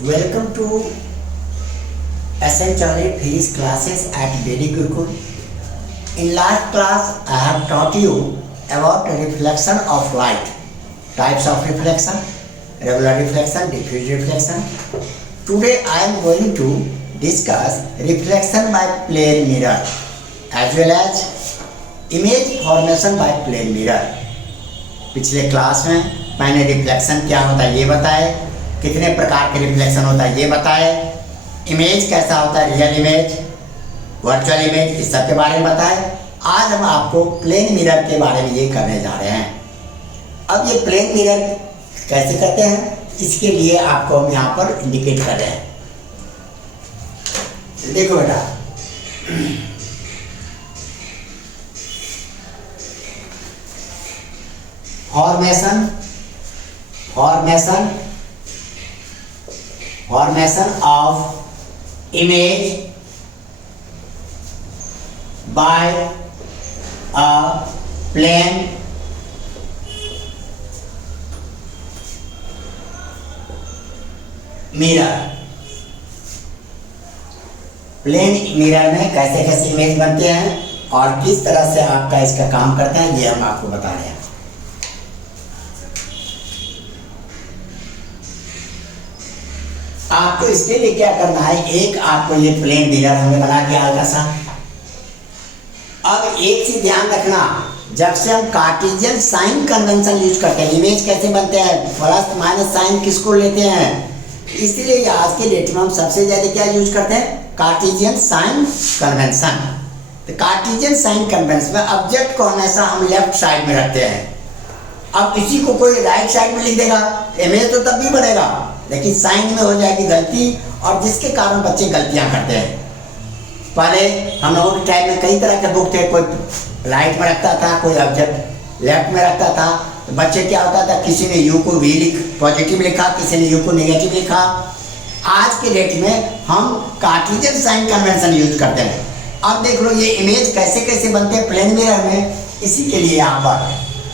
Welcome to essentially physics classes at Vedic Gurukul. In last class, I have taught you about reflection of light, types of reflection, regular reflection, diffuse reflection. Today, I am going to discuss reflection by plane mirror as well as image formation by plane mirror. पिछले class में मैंने reflection क्या होता है ये बताया, कितने प्रकार के रिफ्लेक्शन होता है ये बताया, इमेज कैसा होता है, रियल इमेज, वर्चुअल इमेज, इस सब के बारे में बताया। आज हम आपको प्लेन मिरर के बारे में ये करने जा रहे हैं। अब ये प्लेन मिरर कैसे करते हैं इसके लिए आपको हम यहाँ पर इंडिकेट कर रहे हैं। देखो बेटा, formation of image by a plane mirror। Plane mirror में कैसे कैसे इमेज बनते हैं और किस तरह से आपका इसका काम करता है ये हम आपको बता रहे हैं। आपको इसके लिए क्या करना है, एक आपको ये प्लेन मिरर हमें बना दिया हल्का सा। अब एक चीज ध्यान रखना, जब से हम कार्टेशियन साइन कन्वेंशन यूज करते हैं, इमेज कैसे बनते हैं, प्लस माइनस साइन किसको लेते हैं, इसलिए आज के डेट में हम सबसे ज्यादा क्या यूज करते हैं, कार्टेशियन साइन कन्वेंशन। तो कार्टेशियन साइन कन्वेंशन में ऑब्जेक्ट को हमेशा हम लेफ्ट साइड में रखते हैं। अब इसी को कोई राइट साइड में लिख देगा, इमेज तो तब भी बनेगा लेकिन साइन में हो जाएगी गलती, और जिसके कारण बच्चे गलतियां करते हैं। पहले हम लोगों के टाइम में कई तरह के बुक थे, कोई राइट में रखता था, कोई ऑब्जेक्ट लेफ्ट में रखता था। तो बच्चे क्या होता था, किसी ने यू को वी पॉजिटिव लिखा, किसी ने यू को नेगेटिव लिखा। आज के डेट में हम कार्टेशियन साइन कन्वेंशन यूज करते हैं। अब देख लो ये इमेज कैसे कैसे बनते हैं प्लेन मिरर में, इसी के लिए यहाँ पर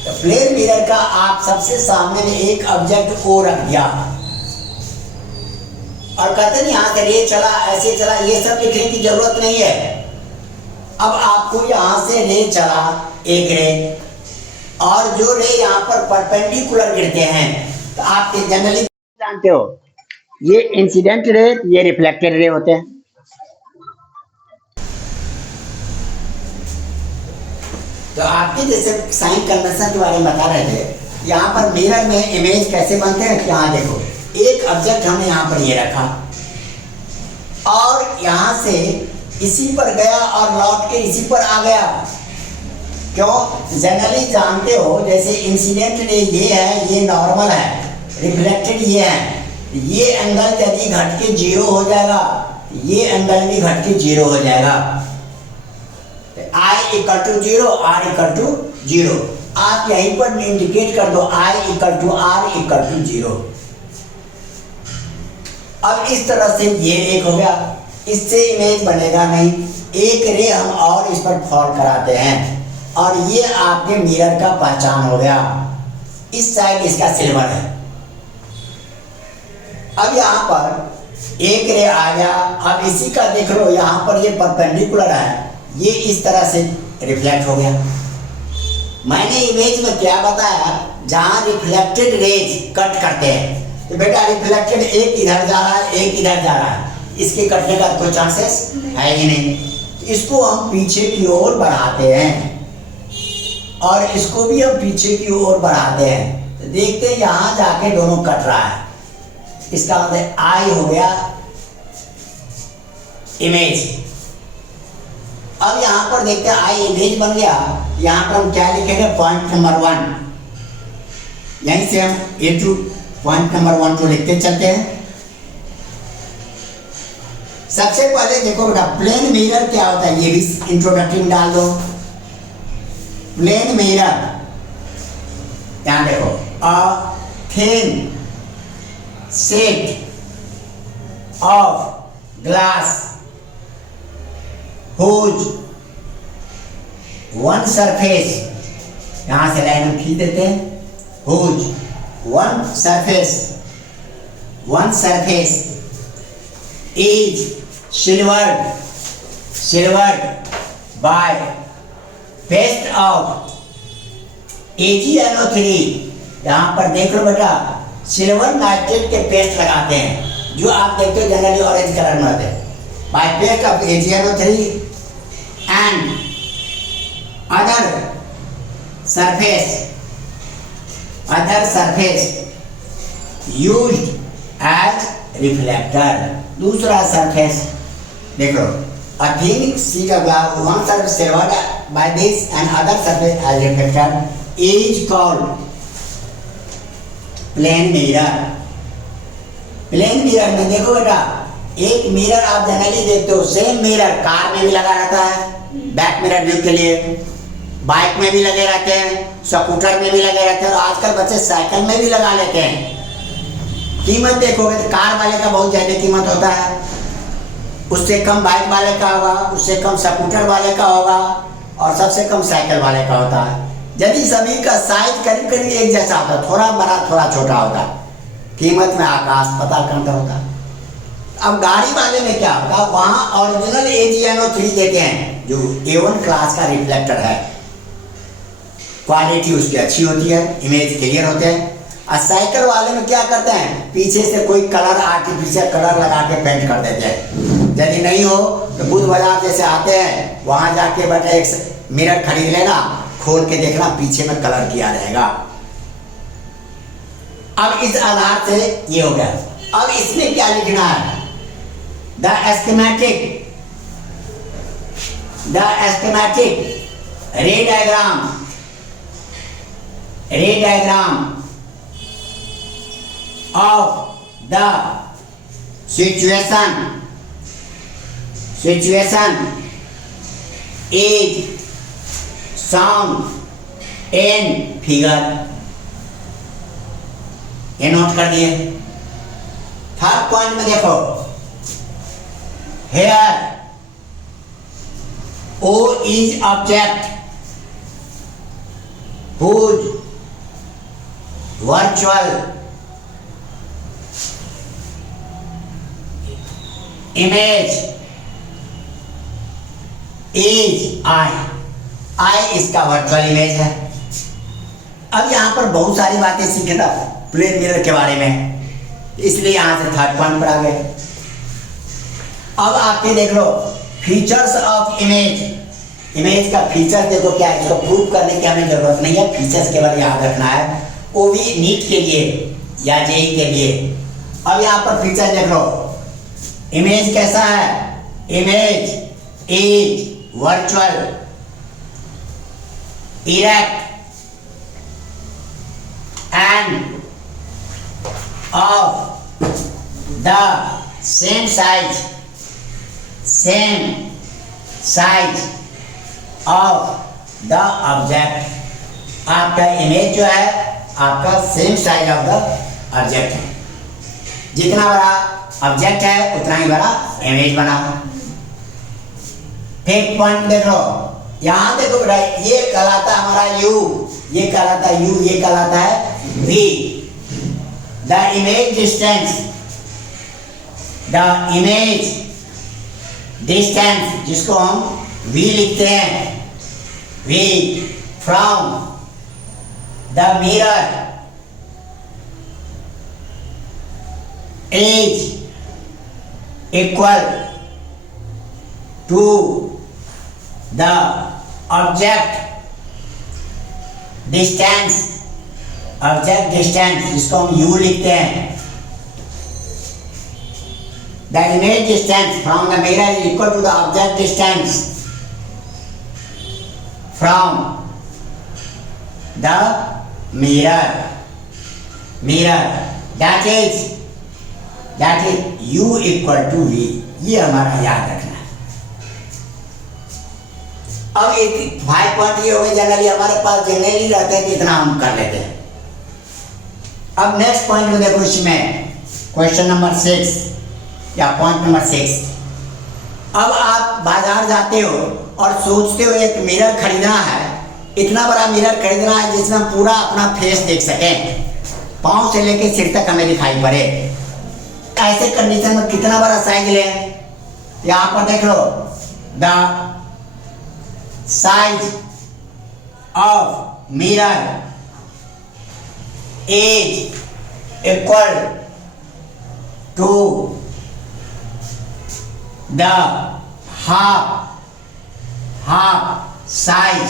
तो प्लेन मिरर का आप सबसे सामने में एक ऑब्जेक्ट को रख दिया और कहते हैं यहाँ से रे चला, ऐसे चला, ये सब लिखने की जरूरत नहीं है। अब आपको यहाँ से रे चला एक रे, और जो रे यहाँ पर परपेंडिकुलर गिरते हैं तो आप जनरली जानते हो ये इंसिडेंट रे, ये रिफ्लेक्टेड रे होते हैं। तो आपके जैसे साइन कन्वेंशन के बारे में बता रहे थे, यहाँ पर मिरर में इमेज कैसे बनते हैं। यहाँ देखो, एक ऑब्जेक्ट हमने यहाँ पर ये रखा और यहाँ से इसी पर गया और लौट के इसी पर आ गया। क्यों, जनरली जानते हो जैसे इंसिडेंट रे ये है, ये नॉर्मल है, रिफ्लेक्टेड ये है, ये एंगल यदि घट के 0 हो जाएगा, ये एंगल भी घट के 0 हो जाएगा। I equal to 0, R equal to 0। आप यहीं पर इंडिकेट कर दो I equal to R equal to 0। अब इस तरह से ये एक हो गया, इससे इमेज बनेगा नहीं। एक रे हम और इस पर फॉल कराते हैं और ये आपके मिरर का पहचान हो गया। इस साइड इसका सिल्वर है। अब यहाँ पर एक रे आ गया, अब इसी का देख लो यहाँ पर ये परपेंडिकुलर है, ये इस तरह से रिफ्लेक्ट हो गया। मैंने इमेज में क्या बताया, जहां रिफ्लेक्टेड रेज कट करते हैं तो बेटा रिफ्लेक्टेड एक इधर जा रहा है, एक इधर जा रहा है, इसके कटने का कोई चांसेस है ही नहीं। इसको हम पीछे की ओर बढ़ाते हैं और इसको भी हम पीछे की ओर बढ़ाते हैं, तो देखते हैं यहां जाके दोनों कट रहा है। इसका मतलब आई हो गया इमेज। अब यहाँ पर देखते हैं आई इमेज बन गया। यहाँ पर हम क्या लिखेंगे, पॉइंट नंबर 1। यहीं से हम इनटू पॉइंट नंबर 1 को लिखते चलते हैं। सबसे पहले देखो बेटा, प्लेन मिरर क्या होता है ये भी इंट्रोडक्टरी में डाल दो। प्लेन मिरर, यहाँ देखो, a thin set of glass whose one surface, यहाँ से लाइन हम खींच देते हैं, whose one surface is silvered by paste of AgNO3। यहाँ पर देख लो बेटा, सिल्वर नाइट्रेट के पेस्ट लगाते हैं जो आप देखते हो जनरली ऑरेंज कलर में होते हैं। By paste of AgNO3 and other surface used as reflector. दूसरा सरफेस देख लो, a thin sheet of glass, one surface silvered by this and other surface as reflector is called plane mirror. Plane mirror में देखो बेटा, एक mirror आप generally देखते हो, सेम मिरर कार में भी लगा रहता है बैक मिरर व्यू के लिए, बाइक में भी लगे रहते हैं, स्कूटर में भी लगे रहते हैं, और आजकल बच्चे साइकिल में भी लगा लेते हैं। कीमत देखोगे तो कार वाले का बहुत ज्यादा कीमत होता है, उससे कम बाइक वाले का होगा, उससे कम स्कूटर वाले का होगा, और सबसे कम साइकिल वाले का होता है। यदि सभी का साइज करीब करीब एक जैसा होता, थोड़ा बड़ा थोड़ा छोटा होता, कीमत में आकाश पाताल का अंतर होता। अब गाड़ी वाले में क्या होता, वहां ओरिजिनल AgNO3 देते हैं जो A1 क्लास का रिफ्लेक्टर है, क्वालिटी उसकी अच्छी होती है, इमेज क्लियर होते हैं। और साइकिल वाले में क्या करते हैं, पीछे से कोई कलर आर्टिफिशियल कलर लगा के पेंट कर देते हैं। यदि नहीं हो तो बुध बाजार जैसे आते हैं, वहां जाके बेटा एक मिरर खरीद लेना, खोल के देखना पीछे में कलर किया रहेगा। अब इस आधार से ये हो गया। अब इसमें क्या लिखना है, the schematic ray diagram of the situation is shown in figure। ये नोट कर दिए। थर्ड पॉइंट में देखो, here O is object whose virtual image is I इसका वर्चुअल इमेज है। अब यहां पर बहुत सारी बातें सीखे था प्लेन मिरर के बारे में, इसलिए यहां से थर्ड पॉइंट पर आ गए। अब आपके देख लो फीचर्स ऑफ इमेज का फीचर देखो क्या है, इसको प्रूव करने की हमें जरूरत नहीं है, फीचर्स केवल याद रखना है, वो भी नीट के लिए या जेई के लिए। अब यहां पर फीचर देख लो, इमेज कैसा है, image is virtual erect end of the same size of the object. आपका इमेज जो है आपका same size of the object है, जितना बड़ा ऑब्जेक्ट है उतना ही बड़ा इमेज बना। फिर पॉइंट देखो, यहां देखो बेटा, ये कहलाता है हमारा U, ये कहलाता है U, ये कहलाता है V। द इमेज डिस्टेंस जिसको हम V लिखते हैं, V from the mirror is equal to the object distance जिसको हम U लिखते हैं। The image distance from the mirror is equal to the object distance from the mirror that is U equal to V। ये हमारा याद रखना है। अब एक 5 पॉइंट ये हो गए, जनरली हमारे पास जनरली रहते हैं कि इतना हम कर लेते हैं। अब नेक्स्ट पॉइंट में देखो, इसमें क्वेश्चन नंबर 6 या पॉइंट नंबर 6। अब आप बाजार जाते हो और सोचते हो एक मिरर खरीदना है, इतना बड़ा मिरर खरीदना है जिसमें हम पूरा अपना फेस देख सकें, पाँव से लेकर सिर तक हमें दिखाई पड़े। ऐसे कंडीशन में कितना बड़ा साइज ले, यहां पर देख लो, the size of mirror is equal to the half size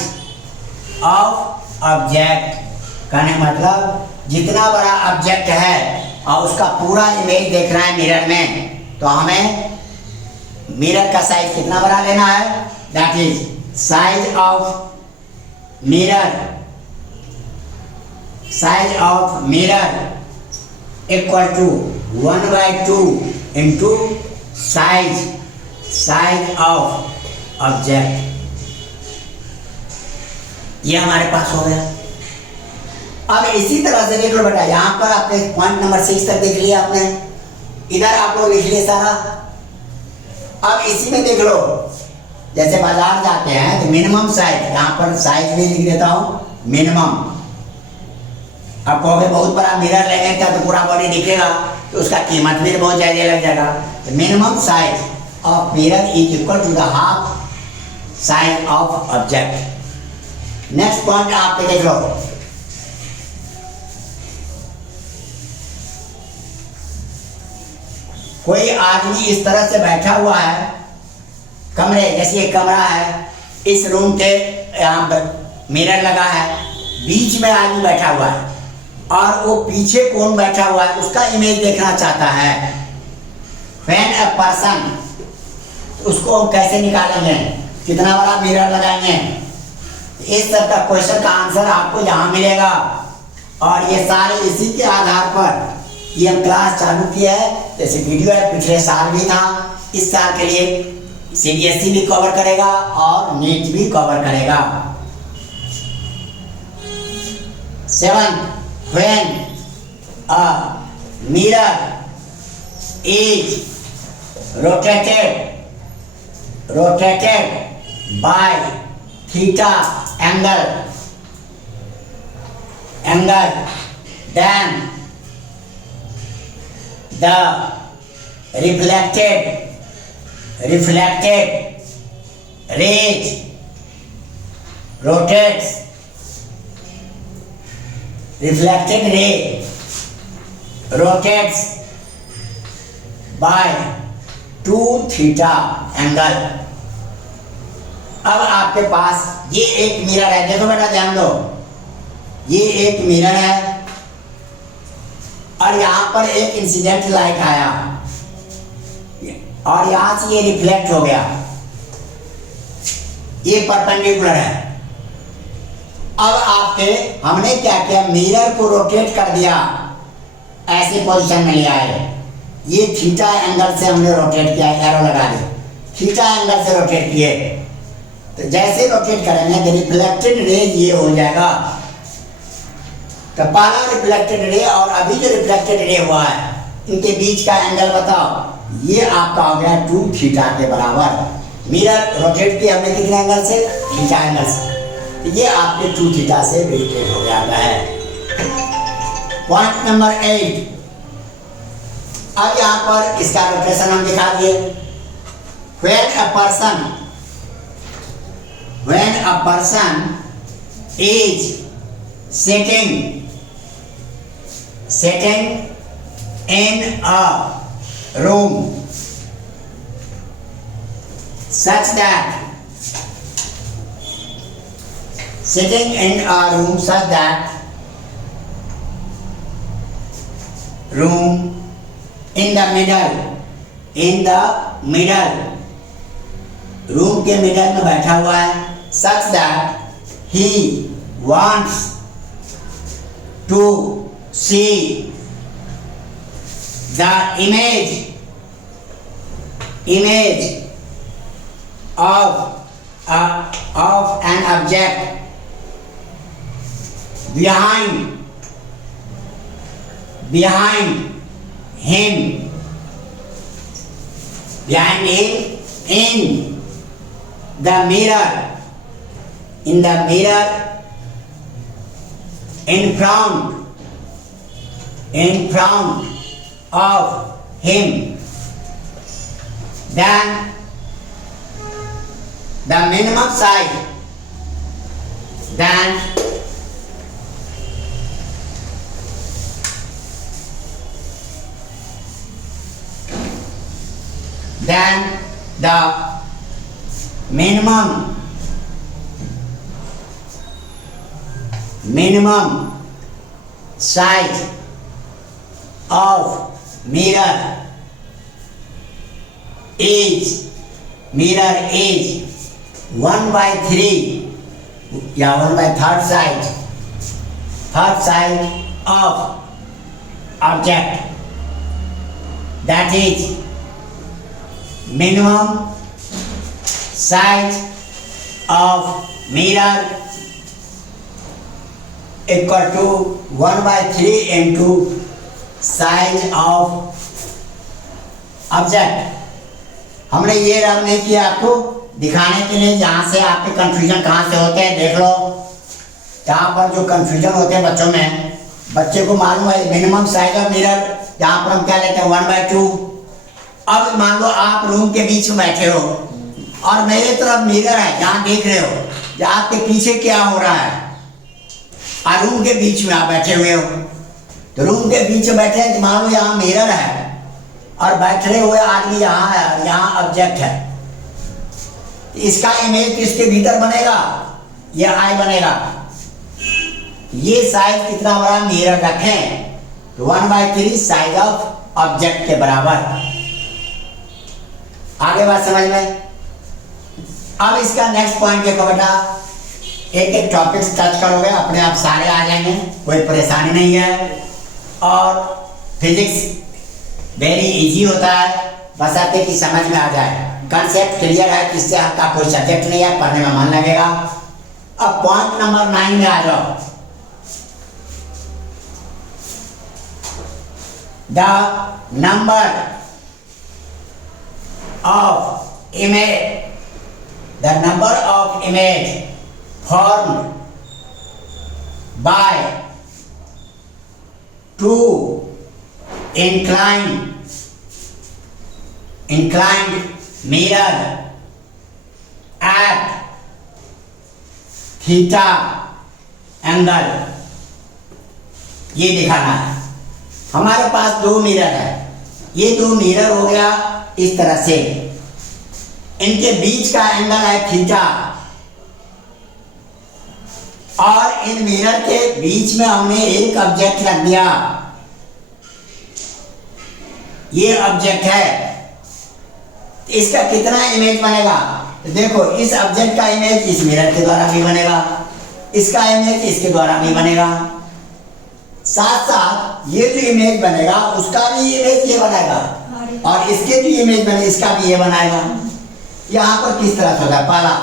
of object. कहने मतलब जितना बड़ा ऑब्जेक्ट है और उसका पूरा इमेज देखना है मिरर में, तो हमें मिरर का साइज कितना बड़ा लेना है, that is size of mirror equal to 1/2 into size of object. ये हमारे पास हो गया। अब इसी तरह से देख लो बेटा, यहां पर आपने पॉइंट नंबर 6 तक देख लिया आपने, इधर आप लोग लिख लिए सारा। अब इसी में देख लो, जैसे बाजार जाते हैं तो मिनिमम साइज, यहां पर साइज भी लिख देता हूं मिनिमम। अब कहोगे बहुत बड़ा मिरर लेंगे तो पूरा बॉडी दिखेगा, तो उसका कीमत भी बहुत ज्यादा लग जाएगा। Minimum size of mirror is equal to the half size of object. Next point आप देख लो, कोई आदमी इस तरह से बैठा हुआ है कमरे, जैसे एक कमरा है, इस रूम के यहाँ पर मिरर लगा है, बीच में आदमी बैठा हुआ है और वो पीछे कौन बैठा हुआ है उसका इमेज देखना चाहता है। व्हेन अ पर्सन, उसको हम कैसे निकालेंगे, कितना बड़ा मिरर लगाएंगे, इस सब का क्वेश्चन का आंसर आपको यहाँ मिलेगा। और ये सारे इसी के आधार पर ये हम क्लास चालू किया है। जैसे वीडियो है, पिछले साल भी था, इस साल के लिए सीबीएसई भी कवर करेगा और नीट भी कवर करेगा। 7 when a mirror is rotated by theta angle, then the reflected rays rotates, reflected ray rotates by 2 theta angle। अब आपके पास ये एक मिरर है, देखो बेटा ध्यान दो, ये एक मिरर है और यहां पर एक इंसिडेंट लाइट आया और यहां से ये रिफ्लेक्ट हो गया, ये परपेंडिकुलर है। अब हमने क्या किया, मिरर को रोटेट कर दिया, ऐसे पोजीशन में ले आए, ये थीटा एंगल से हमने रोटेट किया, एरो लगा दी, थीटा एंगल से रोटेट किए, तो जैसे रोटेट करेंगे तो रिफ्लेक्टेड रे ये हो जाएगा। तो पहला रिफ्लेक्टेड रे और अभी जो रिफ्लेक्टेड रे हुआ है, इनके बीच का एंगल बताओ, ये आपका हो गया 2 थीटा के बराबर। मिरर रोटेट किया हमने कितने एंगल से, थीटा एंगल से, तो ये आपके 2 थीटा से रोटेट हो जाता है। पॉइंट नंबर 8, अब यहाँ पर इसका रोटेशन हम दिखा दिए। when a person is sitting in a room such that room in the middle room के मिडल में बैठा हुआ है, such that he wants to see the image of an object behind him in the mirror in front of him, then the minimum size, then the minimum size of mirror is 1/3 या 1/3 size of object, that is minimum size of mirror equal to 1/3 into size of object। हमने ये रब नहीं किया आपको दिखाने के लिए, जहाँ से आपके कंफ्यूजन कहाँ से होते हैं देख लो। जहाँ पर जो कंफ्यूजन होते हैं बच्चों में, बच्चे को मालूम है मिनिमम साइज ऑफ मिरर, जहाँ पर हम क्या लेते हैं 1/2। अब मान लो आप रूम के बीच में बैठे हो और मेरे तरफ मिरर है, जहाँ देख रहे हो, जहाँ आपके पीछे क्या हो रहा है, और रूम के बीच में आप बैठे हुए हो। तो रूम के बीच में बैठे हैं, तो मान लो यहाँ मिरर है और बैठे हुए आदमी यहाँ है, यहाँ ऑब्जेक्ट है। इसका इमेज किसके भीतर बनेगा? ये आई बनेगा। ये साइज कितना बड़ा मिरर रखें तो 1/3 साइज ऑफ ऑब्जेक्ट के बराबर। आगे बात समझ में। अब इसका नेक्स्ट पॉइंट देखो बेटा, एक एक टॉपिक टच करोगे अपने आप सारे आ जाएंगे, कोई परेशानी नहीं है। और फिजिक्स वेरी इजी होता है, बस आते कि समझ में आ जाए, कंसेप्ट क्लियर है, किससे आपका कोई सब्जेक्ट नहीं है, पढ़ने में मन लगेगा। अब पॉइंट नंबर 9 में आ जाओ। The number of image formed by two inclined mirror at theta angle, ये दिखाना है। हमारे पास दो मिरर है, ये दो मिरर हो गया इस तरह से, इनके बीच का एंगल है थीटा, और इन मिरर के बीच में हमने एक ऑब्जेक्ट रख दिया। ये ऑब्जेक्ट है, इसका कितना इमेज बनेगा? तो देखो इस ऑब्जेक्ट का इमेज इस मिरर के द्वारा भी बनेगा, इसका इमेज इसके द्वारा भी बनेगा, साथ साथ ये जो इमेज बनेगा उसका भी इमेज ये बनाएगा, और इसके भी इमेज बने इसका भी ये बनाएगा। यहाँ पर किस तरह से होगा? पहला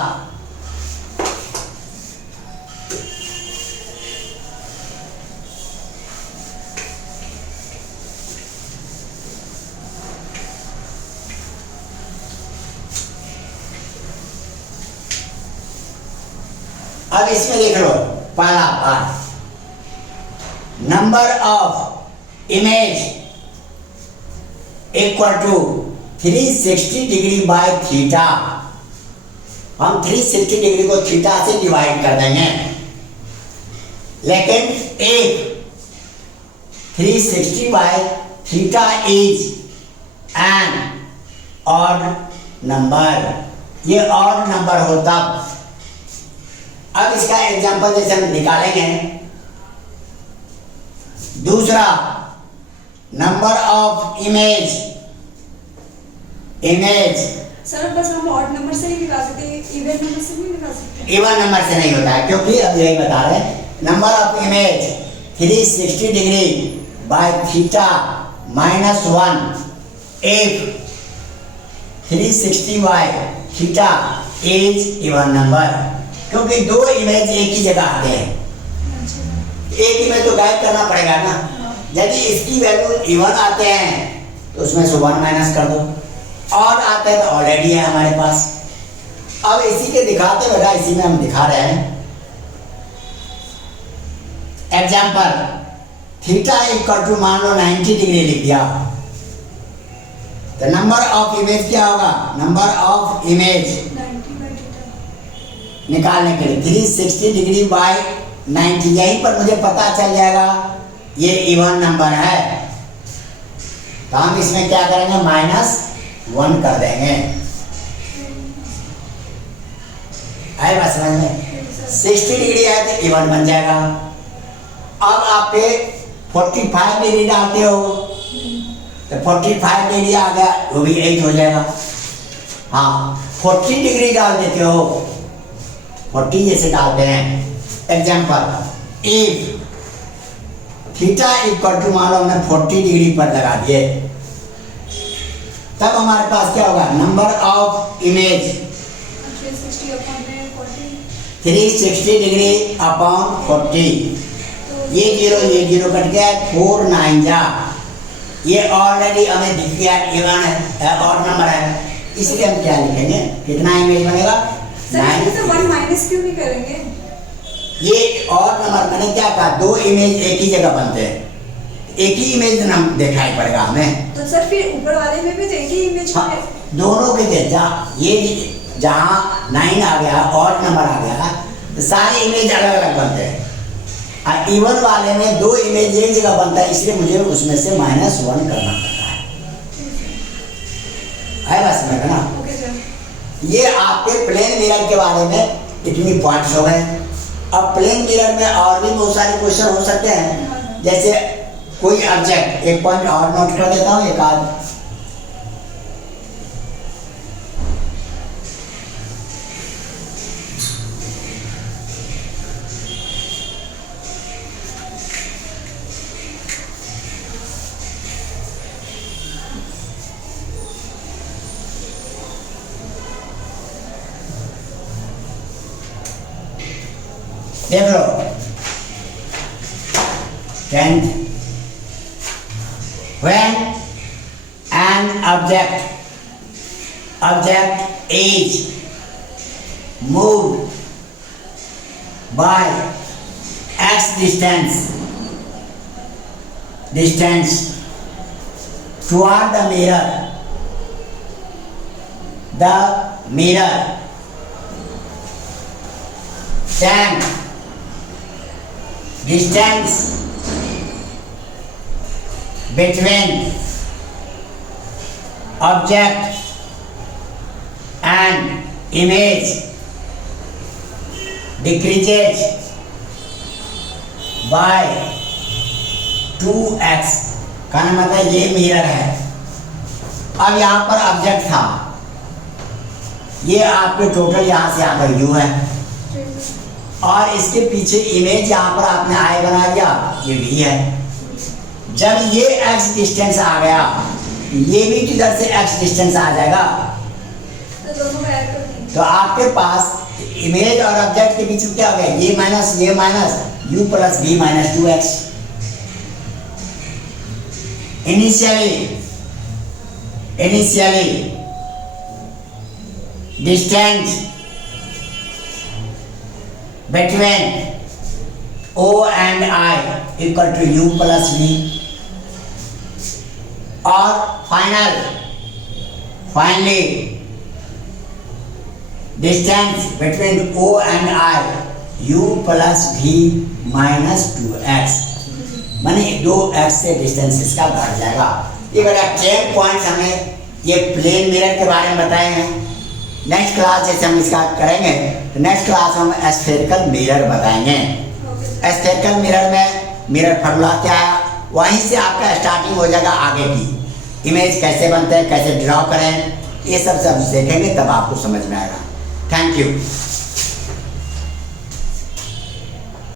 अब इसमें देख लो, पहला part number of image equal to 360 degree by theta. हम 360 डिग्री को थीटा से डिवाइड कर देंगे, लेकिन एक 360 by theta is an odd number, ये ऑड नंबर हो तब। अब इसका एग्जांपल जैसे हम निकालेंगे, दूसरा नंबर ऑफ इमेज सर बस हम ऑड नंबर से ही निकाल सकते हैं, इवन नंबर से नहीं निकाल सकते? इवन नंबर से नहीं होता है, क्योंकि अब यही बता रहे हैं number of image 360 degree by theta -1 if 360 by theta is even number, क्योंकि दो इमेज एक ही जगह आते हैं, एक इमेज तो गायब करना पड़ेगा ना। यदि इसकी वैल्यू इवन आते हैं तो उसमें से 1 माइनस कर दो, और आते हैं तो ऑलरेडी है हमारे पास। अब इसी के दिखाते बेटा, इसी में हम दिखा रहे हैं एग्जाम्पल। थीटा इक्वल टू मान लो 90 डिग्री लिख दिया, तो नंबर ऑफ इमेज क्या होगा, नंबर ऑफ इमेज 90/10 निकालने के लिए 360 डिग्री बाय 90, यहीं पर मुझे पता चल जाएगा ये इवन नंबर है। तो हम इसमें क्या करेंगे, -1 कर देंगे। है बात समझ में? 60 डिग्री है तो इवन बन जाएगा। अब आप पे 45 डिग्री डालते हो तो 45 डिग्री आ गया, वो भी 8 हो जाएगा। हाँ, 40 डिग्री डाल देते हो, 40 जैसे डालते हैं। Example, if theta equal to, मान लो हमने 40 डिग्री पर लगा दिए, तब हमारे पास क्या होगा, number of image 360 degree upon 40, ये जीरो कट गया, 4 9 जा, ये ऑलरेडी हमें दिख गया इवन है, ऑड नंबर है, इसलिए हम क्या लिखेंगे, कितना इमेज बनेगा, 9। सर 1 माइनस क्यों नहीं करेंगे? ये ऑड नंबर, मैंने क्या कहा, 2 इमेज एक ही जगह बनते हैं, एक ही इमेज नाम दिखाई पड़ेगा हमें। तो सर फिर ऊपर वाले में भी तो एक ही इमेज हाँ, है। दोनों के ये जहाँ 9 आ गया, ऑड नंबर आ गया, तो सारे इमेज अलग अलग बनते हैं। और इवन वाले में 2 इमेज एक जगह बनता है, इसलिए मुझे उसमें से -1 करना पड़ता है बस में ना। Okay sir. ये आपके प्लेन मिरर के बारे में इतनी पॉइंट्स हो गए। अब प्लेन मिरर में और भी बहुत सारे क्वेश्चन हो सकते हैं, जैसे कोई ऑब्जेक्ट, एक पॉइंट और नोट कर देता हूँ, एक आध, देख लो 10th, when an object is moved by x distance toward the mirror, then distance between object and image decreases by 2x। कहना मतलब ये मिरर है। अब यहाँ पर ऑब्जेक्ट था, ये आपके टोटल यहाँ से आकर u है, और इसके पीछे इमेज यहाँ पर आपने आई बना दिया, ये v है। जब ये x डिस्टेंस आ गया, ये भी किधर से x डिस्टेंस आ जाएगा, तो दोनों को ऐड कर देंगे। तो आपके पास इमेज और ऑब्जेक्ट के बीच में क्या हो गया, ये minus u plus v minus 2x। Initially distance between O and I equal to u plus v, और finally distance between O and I u plus v minus 2x, माने 2x से डिस्टेंस इसका घट जाएगा। ये बेटा 10 पॉइंट्स हमें ये प्लेन मिरर के बारे में बताए हैं। नेक्स्ट क्लास जैसे हम इसका करेंगे, तो नेक्स्ट क्लास हम स्फेरिकल मिरर बताएंगे। स्फेरिकल मिरर में मिरर फार्मूला क्या है, वहीं से आपका स्टार्टिंग हो जाएगा आगे की। इमेज कैसे बनते हैं, कैसे ड्रॉ करें, ये सब देखेंगे, तब आपको समझ में आएगा। Thank you.